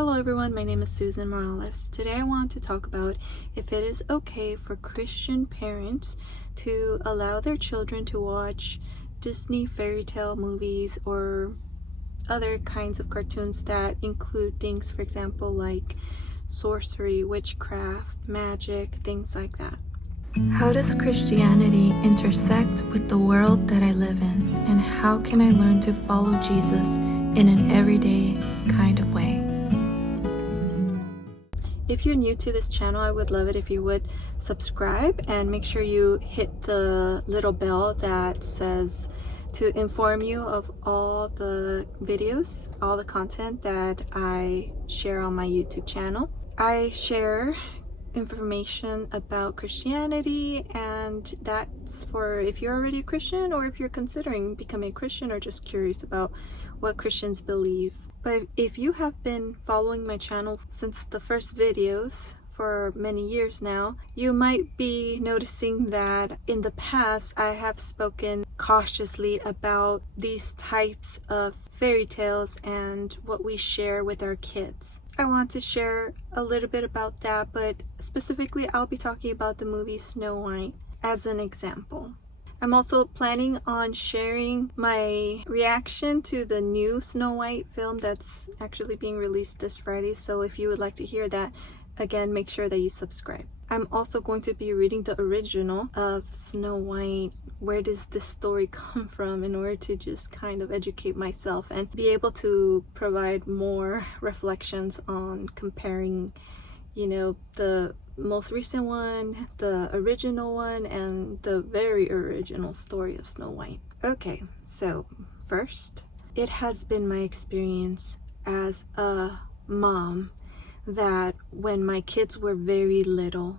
Hello everyone, my name is Susan Morales. Today I want to talk about if it is okay for Christian parents to allow their children to watch Disney fairy tale movies or other kinds of cartoons that include things, for example, like sorcery, witchcraft, magic, things like that. How does Christianity intersect with the world that I live in, and how can I learn to follow Jesus in an everyday kind of way? If you're new to this channel, I would love it if you would subscribe and make sure you hit the little bell that says to inform you of all the videos, all the content that I share on my YouTube channel. I share information about Christianity, and that's for if you're already a Christian or if you're considering becoming a Christian or just curious about what Christians believe. But if you have been following my channel since the first videos for many years now, you might be noticing that in the past I have spoken cautiously about these types of fairy tales and what we share with our kids. I want to share a little bit about that, but specifically I'll be talking about the movie Snow White as an example. I'm also planning on sharing my reaction to the new Snow White film that's actually being released this Friday, so if you would like to hear that, again, make sure that you subscribe. I'm also going to be reading the original of Snow White. Where does this story come from, in order to just kind of educate myself and be able to provide more reflections on comparing, the most recent one, the original one, and the very original story of Snow White. Okay, so first, it has been my experience as a mom that when my kids were very little,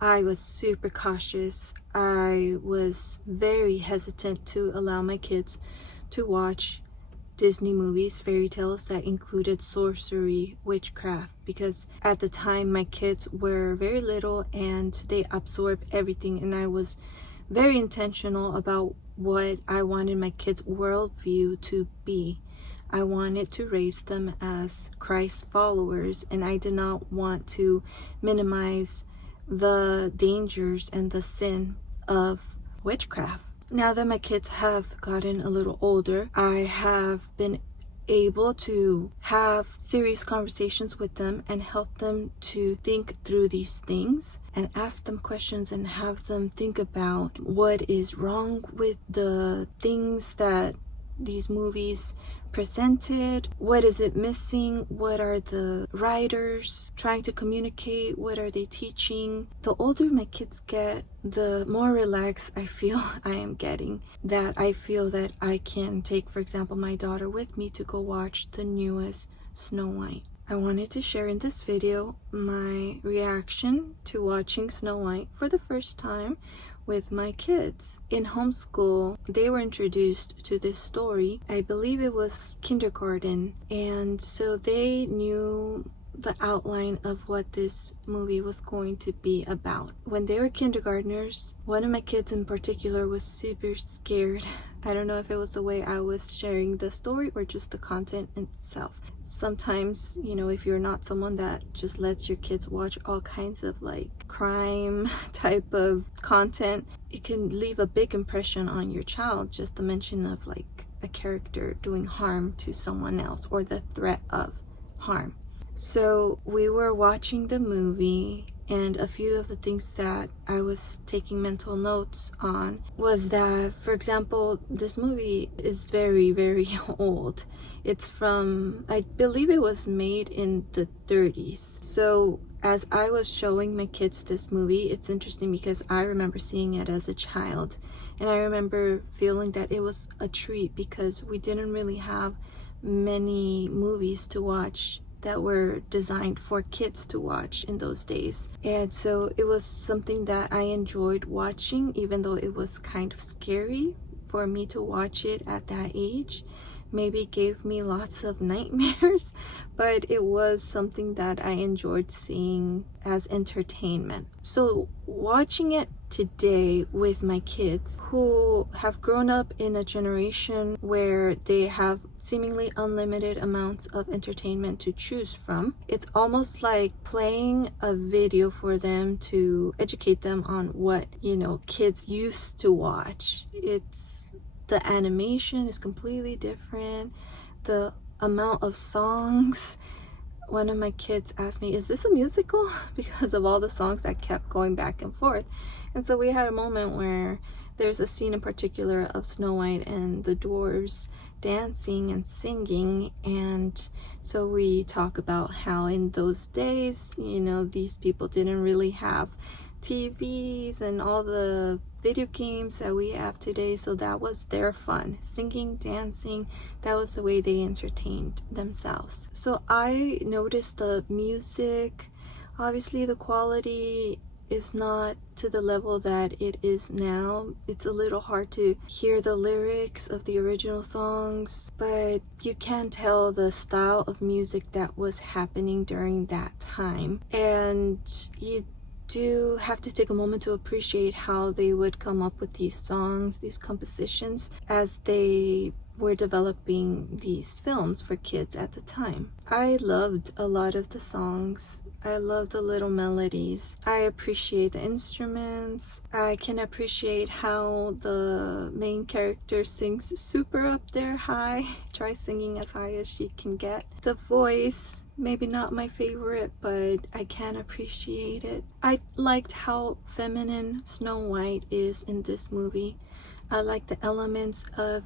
I was super cautious. I was very hesitant to allow my kids to watch Disney movies, fairy tales that included sorcery, witchcraft, because at the time my kids were very little and they absorbed everything, and I was very intentional about what I wanted my kids' worldview to be. I wanted to raise them as Christ followers, and I did not want to minimize the dangers and the sin of witchcraft. Now that my kids have gotten a little older, I have been able to have serious conversations with them and help them to think through these things and ask them questions and have them think about what is wrong with the things that these movies presented. What is it missing? What are the writers trying to communicate? What are they teaching? The older my kids get, the more relaxed I feel I am getting. That I feel that I can take, for example, my daughter with me to go watch the newest Snow White. I wanted to share in this video my reaction to watching Snow White for the first time with my kids. In homeschool, they were introduced to this story. I believe it was kindergarten, and so they knew the outline of what this movie was going to be about. When they were kindergartners, one of my kids in particular was super scared. I don't know if it was the way I was sharing the story or just the content itself. Sometimes, if you're not someone that just lets your kids watch all kinds of like crime type of content, it can leave a big impression on your child, just the mention of like a character doing harm to someone else or the threat of harm. So we were watching the movie, and a few of the things that I was taking mental notes on was that, for example, this movie is very, very old. It's from, I believe it was made in the 30s. So as I was showing my kids this movie, it's interesting because I remember seeing it as a child, and I remember feeling that it was a treat because we didn't really have many movies to watch that were designed for kids to watch in those days. And so it was something that I enjoyed watching, even though it was kind of scary for me to watch it at that age, maybe gave me lots of nightmares, but it was something that I enjoyed seeing as entertainment. So watching it today with my kids who have grown up in a generation where they have seemingly unlimited amounts of entertainment to choose from, it's almost like playing a video for them to educate them on what, kids used to watch. The animation is completely different. The amount of songs. One of my kids asked me, is this a musical? Because of all the songs that kept going back and forth. And so we had a moment where there's a scene in particular of Snow White and the dwarves dancing and singing. And so we talk about how in those days, these people didn't really have TVs and all the video games that we have today, so that was their fun. Singing, dancing, that was the way they entertained themselves. So I noticed the music, obviously the quality is not to the level that it is now. It's a little hard to hear the lyrics of the original songs, but you can tell the style of music that was happening during that time. And you do have to take a moment to appreciate how they would come up with these songs, these compositions, as they were developing these films for kids at the time. I loved a lot of the songs. I love the little melodies. I appreciate the instruments. I can appreciate how the main character sings super up there high. Try singing as high as she can get. The voice, maybe not my favorite, but I can appreciate it. I liked how feminine Snow White is in this movie. I like the elements of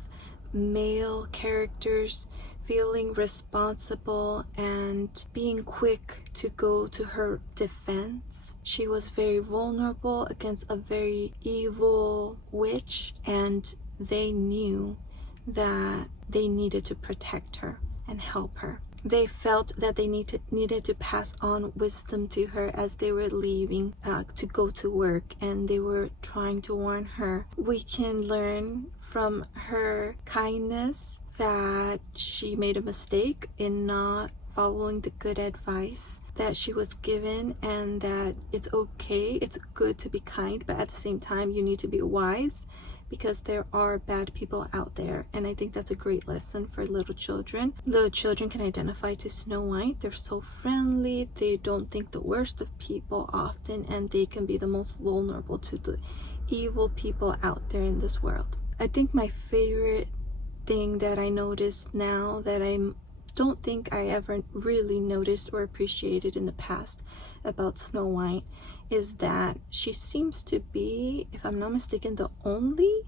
male characters feeling responsible and being quick to go to her defense. She was very vulnerable against a very evil witch, and they knew that they needed to protect her and help her. They felt that they needed to pass on wisdom to her as they were leaving to go to work, and they were trying to warn her. We can learn from her kindness that she made a mistake in not following the good advice that she was given, and that it's okay, it's good to be kind, but at the same time you need to be wise, because there are bad people out there. And I think that's a great lesson for little children. Little children can identify to Snow White. They're so friendly, they don't think the worst of people often, and they can be the most vulnerable to the evil people out there in this world. I think my favorite thing that I noticed now that I don't think I ever really noticed or appreciated in the past about Snow White is that she seems to be, if I'm not mistaken, the only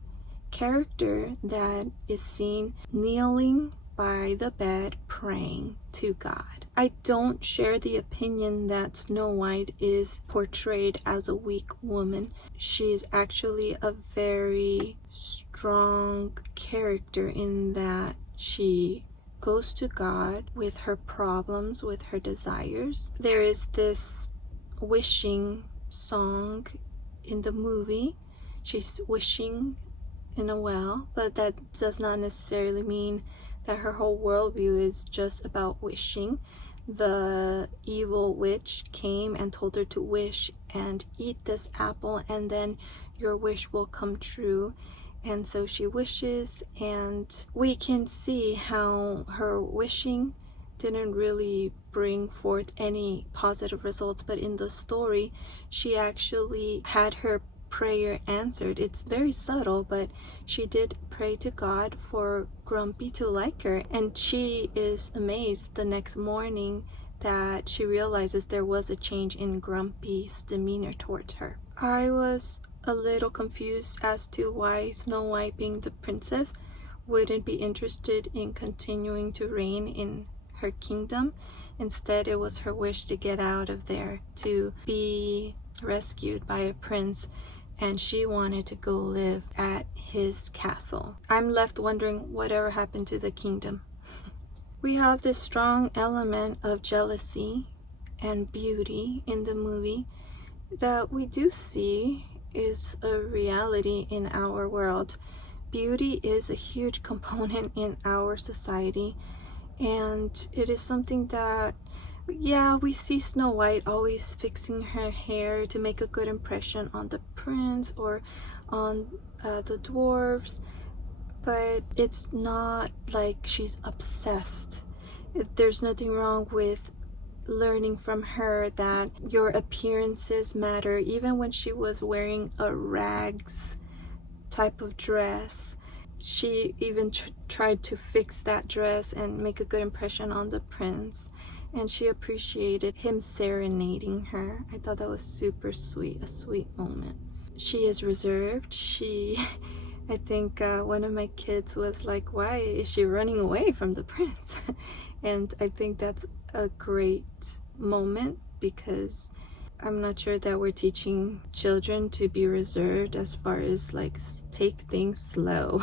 character that is seen kneeling by the bed praying to God. I don't share the opinion that Snow White is portrayed as a weak woman. She is actually a very strong character in that she goes to God with her problems, with her desires. There is this wishing song in the movie. She's wishing in a well, but that does not necessarily mean that her whole worldview is just about wishing. The evil witch came and told her to wish and eat this apple, and then your wish will come true. And so she wishes, and we can see how her wishing didn't really bring forth any positive results, but in the story she actually had her prayer answered. It's very subtle, but she did pray to God for Grumpy to like her, and she is amazed the next morning that she realizes there was a change in Grumpy's demeanor towards her. I was a little confused as to why Snow White, being the princess, wouldn't be interested in continuing to reign in her kingdom. Instead, it was her wish to get out of there, to be rescued by a prince, and she wanted to go live at his castle. I'm left wondering whatever happened to the kingdom. We have this strong element of jealousy and beauty in the movie that we do see is a reality in our world. beauty is a huge component in our society, and it is something that, yeah, we see Snow White always fixing her hair to make a good impression on the prince or on the dwarves, but it's not like she's obsessed. There's nothing wrong with learning from her that your appearances matter. Even when she was wearing a rags type of dress, she even tried to fix that dress and make a good impression on the prince, and she appreciated him serenading her. I thought that was super sweet, a sweet moment. She is reserved. I think one of my kids was like, why is she running away from the prince? And I think that's a great moment, because I'm not sure that we're teaching children to be reserved as far as like take things slow.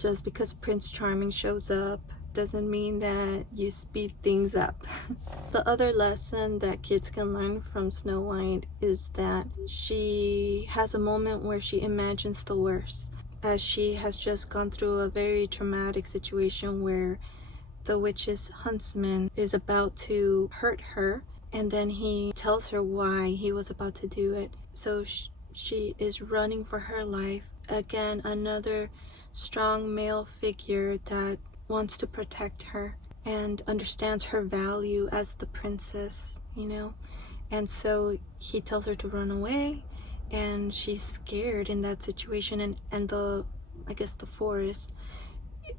Just because Prince Charming shows up doesn't mean that you speed things up. The other lesson that kids can learn from Snow White is that she has a moment where she imagines the worst, as she has just gone through a very traumatic situation where the witch's huntsman is about to hurt her, and then he tells her why he was about to do it. So she is running for her life. Again, another strong male figure that wants to protect her and understands her value as the princess, you know. And so he tells her to run away, and she's scared in that situation. And the, I guess, the forest,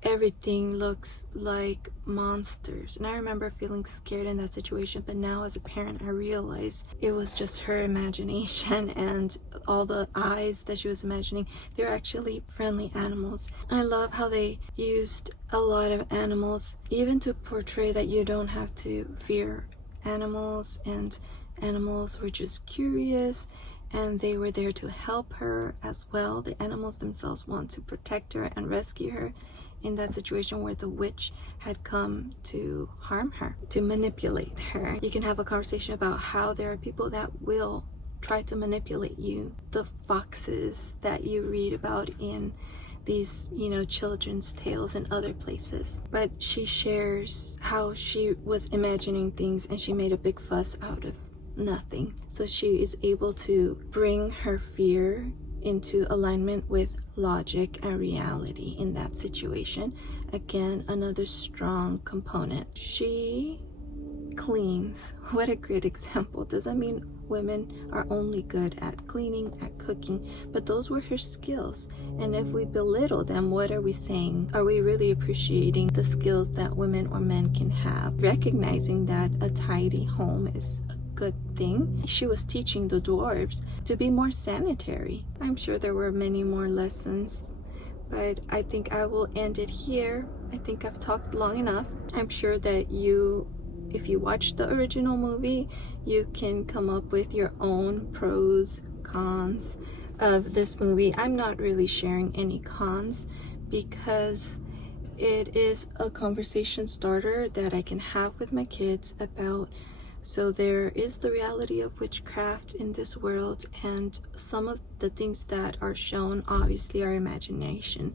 everything looks like monsters, and I remember feeling scared in that situation. But now as a parent, I realized it was just her imagination, and all the eyes that she was imagining, they're actually friendly animals. I love how they used a lot of animals, even to portray that you don't have to fear animals, and animals were just curious, and they were there to help her as well. The animals themselves want to protect her and rescue her in that situation where the witch had come to harm her, to manipulate her. You can have a conversation about how there are people that will try to manipulate you. The foxes that you read about in these, you know, children's tales and other places. But she shares how she was imagining things and she made a big fuss out of nothing. So she is able to bring her fear into alignment with logic and reality in that situation. Again, another strong component. She cleans. What a great example. Doesn't mean women are only good at cleaning, at cooking, but those were her skills. And if we belittle them, what are we saying? Are we really appreciating the skills that women or men can have? Recognizing that a tidy home is a good thing. She was teaching the dwarves to be more sanitary. I'm sure there were many more lessons, but I think I will end it here. I think I've talked long enough. I'm sure that you, if you watch the original movie, you can come up with your own pros, cons of this movie. I'm not really sharing any cons because it is a conversation starter that I can have with my kids about. So there is the reality of witchcraft in this world, and some of the things that are shown obviously are imagination.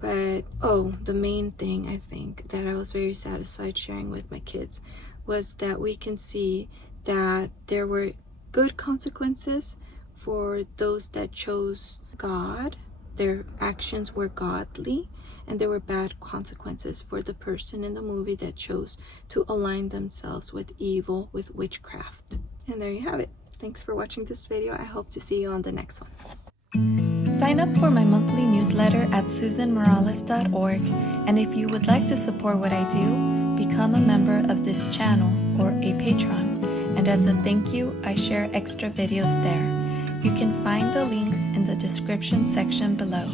But the main thing I think that I was very satisfied sharing with my kids was that we can see that there were good consequences for those that chose God. Their actions were godly, and there were bad consequences for the person in the movie that chose to align themselves with evil, with witchcraft. And there you have it. Thanks for watching this video. I hope to see you on the next one. Sign up for my monthly newsletter at susanmorales.org, and if you would like to support what I do, become a member of this channel or a patron. And as a thank you, I share extra videos there. You can find the links in the description section below.